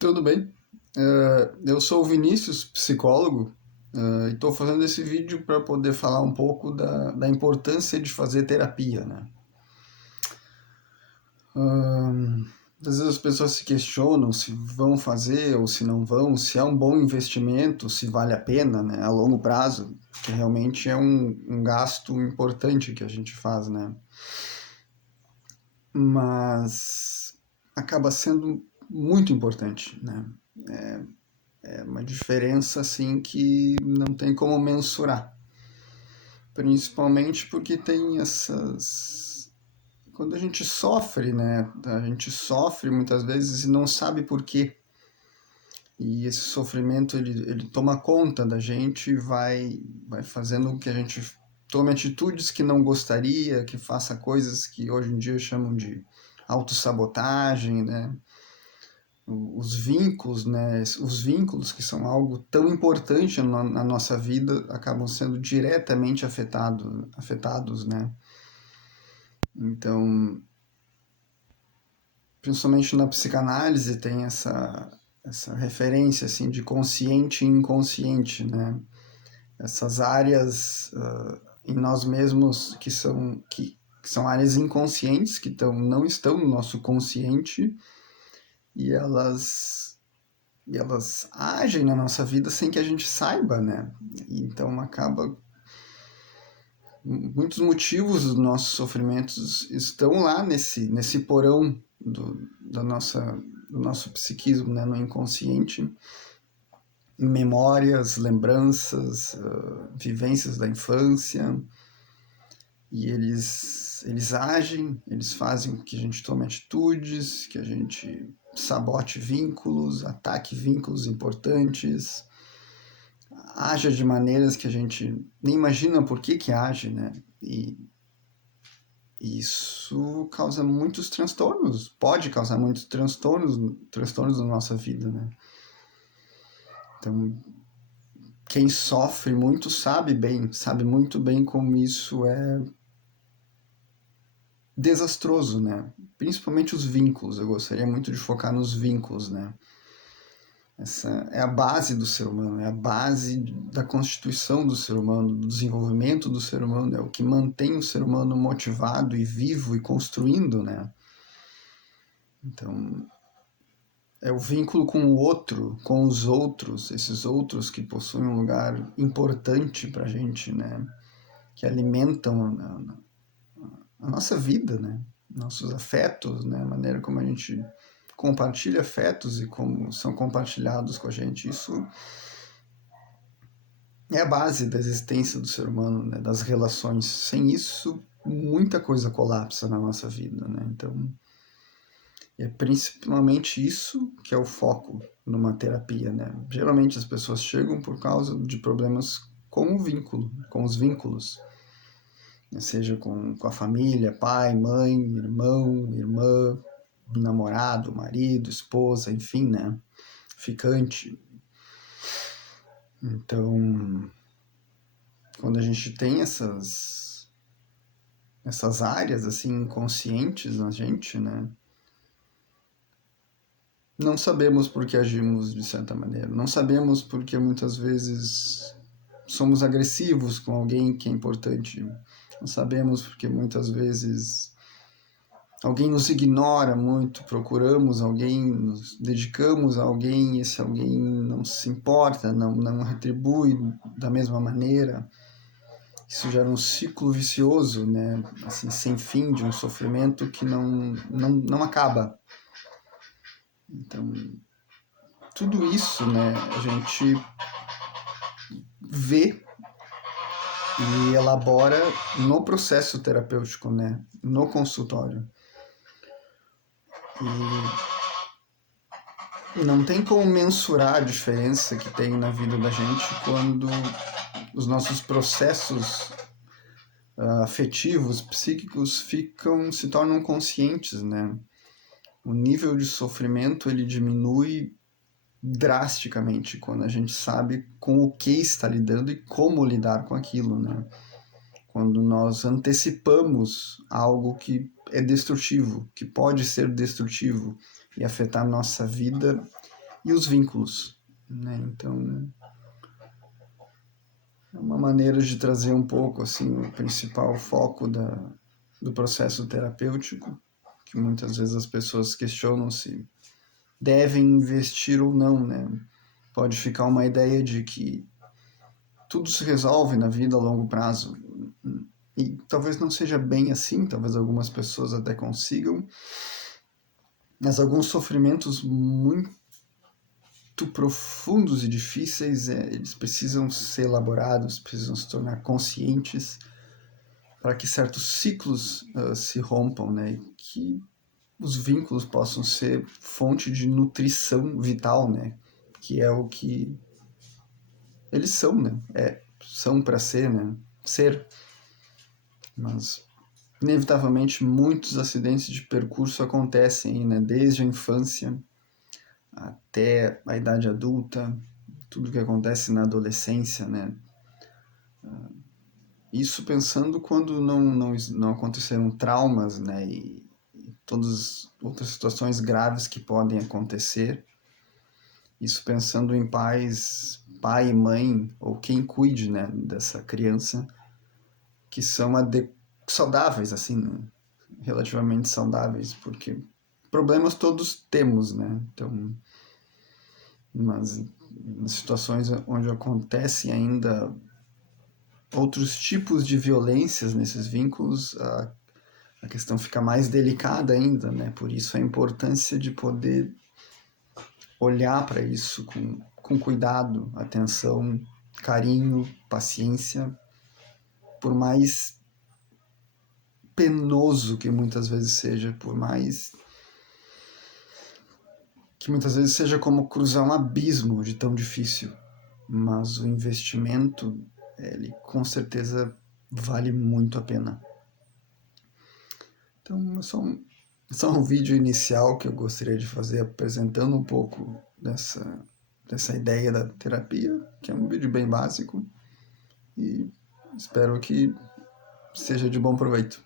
Tudo bem? Eu sou o Vinícius, psicólogo, e estou fazendo esse vídeo para poder falar um pouco da importância de fazer terapia, né? Às vezes as pessoas se questionam se vão fazer ou se não vão, se é um bom investimento, se vale a pena, né, a longo prazo, que realmente é um gasto importante que a gente faz, né? Mas acaba sendo muito importante, né? É uma diferença assim que não tem como mensurar. Principalmente porque tem essas. Quando a gente sofre, né? A gente sofre muitas vezes e não sabe por quê. E esse sofrimento ele toma conta da gente e vai fazendo com que a gente tome atitudes que não gostaria, que faça coisas que hoje em dia chamam de autossabotagem, né? Os vínculos, né? Os vínculos que são algo tão importante na nossa vida acabam sendo diretamente afetados, né? Então, principalmente na psicanálise tem essa referência assim de consciente e inconsciente, né? Essas áreas em nós mesmos que são áreas inconscientes que não estão no nosso consciente e elas agem na nossa vida sem que a gente saiba, né? Então acaba muitos motivos dos nossos sofrimentos estão lá nesse porão do nosso psiquismo, né? No inconsciente, em memórias, lembranças, vivências da infância, e eles agem, eles fazem com que a gente tome atitudes, que a gente sabote vínculos, ataque vínculos importantes, haja de maneiras que a gente nem imagina por que age, né? E isso causa muitos transtornos, pode causar muitos transtornos na nossa vida, né? Então, quem sofre muito sabe muito bem como isso é desastroso, né? Principalmente os vínculos, eu gostaria muito de focar nos vínculos, né? Essa é a base do ser humano, é a base da constituição do ser humano, do desenvolvimento do ser humano, é o que mantém o ser humano motivado e vivo e construindo, né? Então, é o vínculo com o outro, com os outros, esses outros que possuem um lugar importante para a gente, né? Que alimentam a nossa vida, né? Nossos afetos, né? A maneira como a gente compartilha afetos e como são compartilhados com a gente. Isso é a base da existência do ser humano, né? Das relações. Sem isso, muita coisa colapsa na nossa vida, né? Então, é principalmente isso que é o foco numa terapia, né? Geralmente as pessoas chegam por causa de problemas com o vínculo, com os vínculos, né? Seja com a família, pai, mãe, irmão, irmã, namorado, marido, esposa, enfim, né? Ficante. Então, quando a gente tem essas áreas assim inconscientes na gente, né? Não sabemos por que agimos de certa maneira. Não sabemos porque muitas vezes somos agressivos com alguém que é importante. Não sabemos porque muitas vezes alguém nos ignora muito, procuramos alguém, nos dedicamos a alguém e esse alguém não se importa, não retribui da mesma maneira. Isso gera um ciclo vicioso, né? Assim, sem fim, de um sofrimento que não acaba. Então, tudo isso, né, a gente vê e elabora no processo terapêutico, né, no consultório. E não tem como mensurar a diferença que tem na vida da gente quando os nossos processos afetivos, psíquicos se tornam conscientes, né? O nível de sofrimento ele diminui drasticamente quando a gente sabe com o que está lidando e como lidar com aquilo, né? Quando nós antecipamos algo que é destrutivo, que pode ser destrutivo e afetar nossa vida e os vínculos, né? Então, é uma maneira de trazer um pouco assim o principal foco do processo terapêutico, que muitas vezes as pessoas questionam se devem investir ou não, né? Pode ficar uma ideia de que tudo se resolve na vida a longo prazo. E talvez não seja bem assim, talvez algumas pessoas até consigam, mas alguns sofrimentos muito profundos e difíceis, eles precisam ser elaborados, precisam se tornar conscientes para que certos ciclos se rompam, né? E que os vínculos possam ser fonte de nutrição vital, né? Que é o que eles são, né? São para ser, né? Ser. Mas, inevitavelmente, muitos acidentes de percurso acontecem, né? Desde a infância até a idade adulta, tudo que acontece na adolescência, né? Isso pensando quando não aconteceram traumas, né? E todas as outras situações graves que podem acontecer. Isso pensando em pais, pai e mãe, ou quem cuide, né, dessa criança, que são saudáveis, assim, né? Relativamente saudáveis, porque problemas todos temos, né? Então, mas nas situações onde acontecem ainda outros tipos de violências nesses vínculos, a questão fica mais delicada ainda, né? Por isso a importância de poder olhar para isso com cuidado, atenção, carinho, paciência, por mais penoso que muitas vezes seja, por mais que muitas vezes seja como cruzar um abismo de tão difícil, mas o investimento, ele com certeza vale muito a pena. Então, só um vídeo inicial que eu gostaria de fazer apresentando um pouco dessa ideia da terapia, que é um vídeo bem básico, e espero que seja de bom proveito.